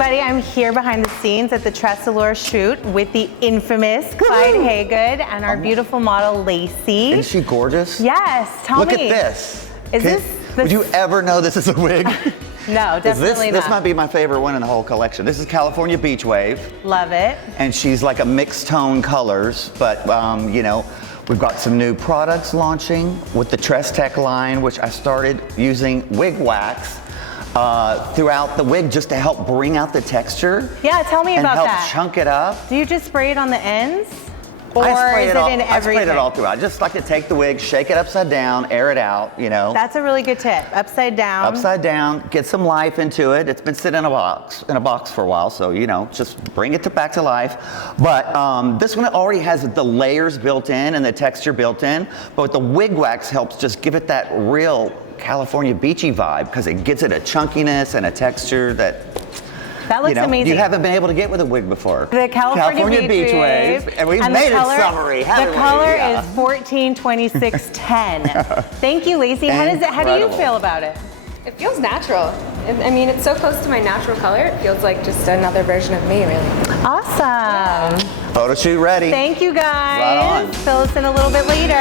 everybody. I'm here behind the scenes at the Tress shoot with the infamous Clyde Haygood and our beautiful model, Lacey. Isn't she gorgeous? Yes, tell me. Look at this. Is this Would you ever know this is a wig? No, definitely not. This might be my favorite one in the whole collection. This is California Beach Wave. Love it. And she's like a mixed tone colors, but you know, we've got some new products launching with the TressTech line, which I started using wig wax throughout the wig just to help bring out the texture. Yeah, tell me about that. And help chunk it up. Do you just spray it on the ends? Or I spray is it it all, in I everything? sprayed it all throughout. I just like to take the wig, shake it upside down, air it out, you know. That's a really good tip. Upside down. Upside down, get some life into it. It's been sitting in a box for a while, so you know, just bring it back to life. But this one already has the layers built in and the texture built in, but the wig wax helps just give it that real California beachy vibe because it gives it a chunkiness and a texture that looks amazing. You haven't been able to get with a wig before. The California Beach Wave. And we've made it summery. The color is 142610. Thank you, Lacey. How do you feel about it? It feels natural. I mean, it's so close to my natural color. It feels like just another version of me, really. Awesome. Photo shoot ready. Thank you, guys. Right on. Fill us in a little bit later.